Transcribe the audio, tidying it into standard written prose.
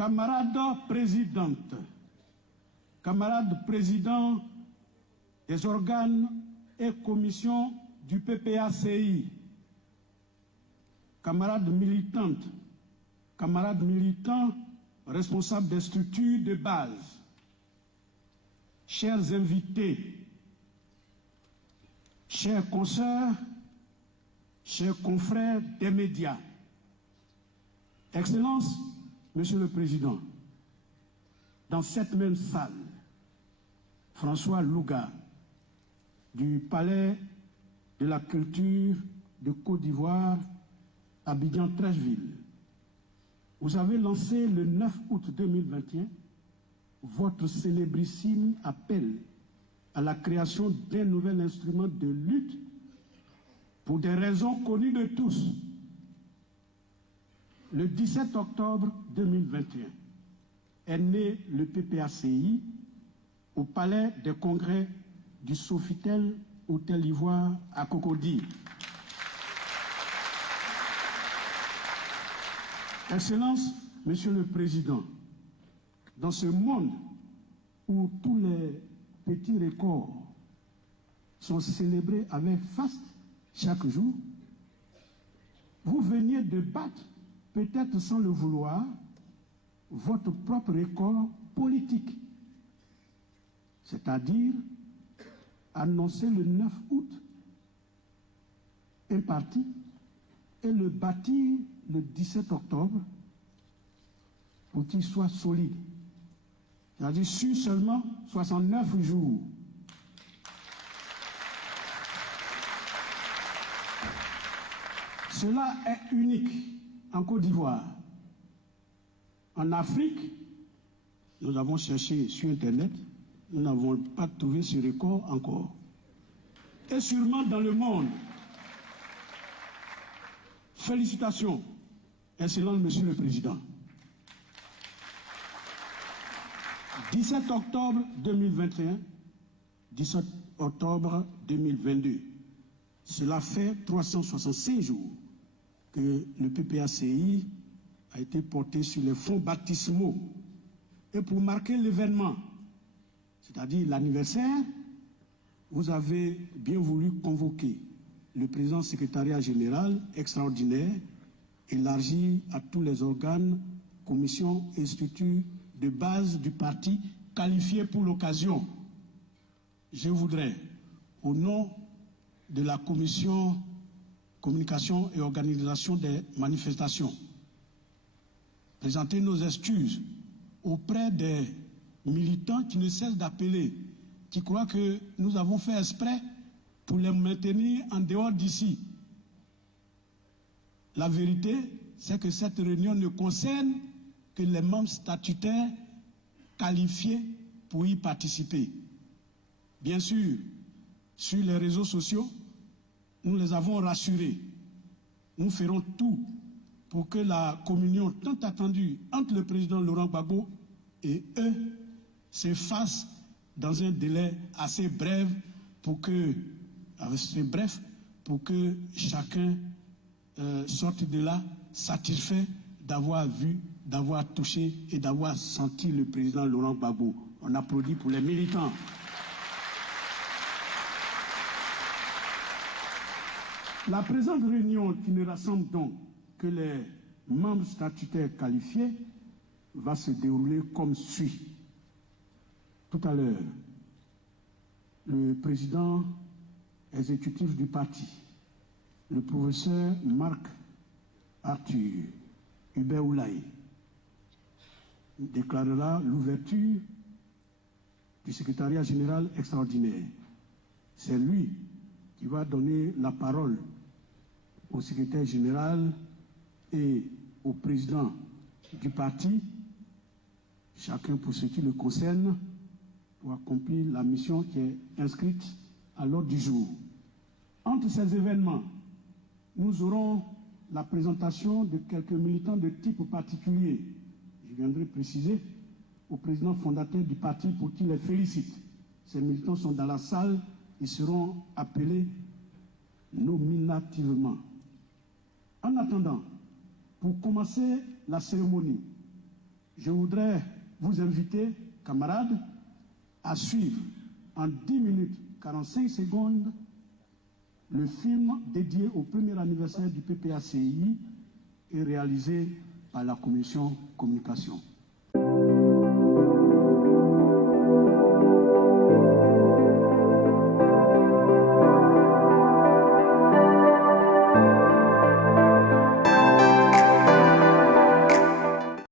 Camarades présidentes, camarades présidents des organes et commissions du PPACI, camarades militantes, camarades militants responsables des structures de base, chers invités, chers consoeurs, chers confrères des médias, Excellences, Monsieur le Président, dans cette même salle, François Louga, du Palais de la Culture de Côte d'Ivoire, Abidjan-Trècheville, vous avez lancé le 9 août 2021 votre célébrissime appel à la création d'un nouvel instrument de lutte pour des raisons connues de tous. Le 17 octobre 2021 est né le PPACI au Palais des Congrès du Sofitel Hôtel Ivoire à Cocody. Excellence, Monsieur le Président, dans ce monde où tous les petits records sont célébrés avec faste chaque jour, vous veniez de battre, peut-être sans le vouloir, votre propre record politique, c'est-à-dire annoncer le 9 août un parti et le bâtir le 17 octobre pour qu'il soit solide. C'est-à-dire sur seulement 69 jours. Cela est unique en Côte d'Ivoire. En Afrique, nous avons cherché sur Internet, nous n'avons pas trouvé ce record encore. Et sûrement dans le monde. Félicitations, Excellent Monsieur le Président. 17 octobre 2021, 17 octobre 2022. Cela fait 365 jours que le PPACI a été porté sur les fonds baptismaux. Et pour marquer l'événement, c'est-à-dire l'anniversaire, vous avez bien voulu convoquer le président secrétariat général extraordinaire, élargi à tous les organes, commissions et structures de base du parti qualifiés pour l'occasion. Je voudrais, au nom de la commission communication et organisation des manifestations, présenter nos excuses auprès des militants qui ne cessent d'appeler, qui croient que nous avons fait exprès pour les maintenir en dehors d'ici. La vérité, c'est que cette réunion ne concerne que les membres statutaires qualifiés pour y participer. Bien sûr, sur les réseaux sociaux, nous les avons rassurés. Nous ferons tout pour que la communion tant attendue entre le président Laurent Gbagbo et eux se fasse dans un délai assez bref pour que chacun sorte de là satisfait d'avoir vu, d'avoir touché et d'avoir senti le président Laurent Gbagbo. On applaudit pour les militants. La présente réunion, qui ne rassemble donc que les membres statutaires qualifiés, va se dérouler comme suit. Tout à l'heure, le président exécutif du parti, le professeur Marc Arthur Hubert Oulaye, déclarera l'ouverture du secrétariat général extraordinaire. C'est lui qui va donner la parole au secrétaire général et au président du parti, chacun pour ce qui le concerne, pour accomplir la mission qui est inscrite à l'ordre du jour. Entre ces événements, nous aurons la présentation de quelques militants de type particulier. Je viendrai préciser au président fondateur du parti pour qu'il les félicite. Ces militants sont dans la salle et seront appelés nominativement. En attendant, pour commencer la cérémonie, Je voudrais vous inviter, camarades, à suivre en 10 minutes 45 secondes le film dédié au premier anniversaire du PPACI et réalisé par la Commission Communication.